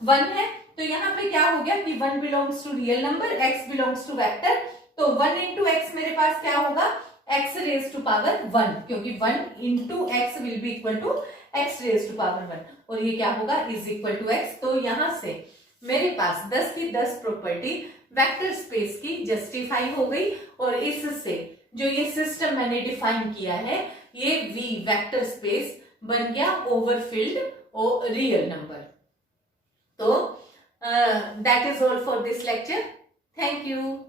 1 है। तो यहाँ पे क्या हो गया कि 1 belongs to real number, x belongs to vector, तो 1 इंटू एक्स मेरे पास क्या होगा, x रेज टू पावर 1, क्योंकि 1 into x will be equal to x raise to power 1, और ये क्या होगा, इज इक्वल टू x। तो यहाँ से मेरे पास 10 की 10 प्रॉपर्टी वेक्टर स्पेस की जस्टिफाई हो गई, और इससे जो ये सिस्टम मैंने डिफाइन किया है, ये V वेक्टर स्पेस बन गया ओवरफिल्ड और रियल नंबर। तो that is all for this lecture. Thank you.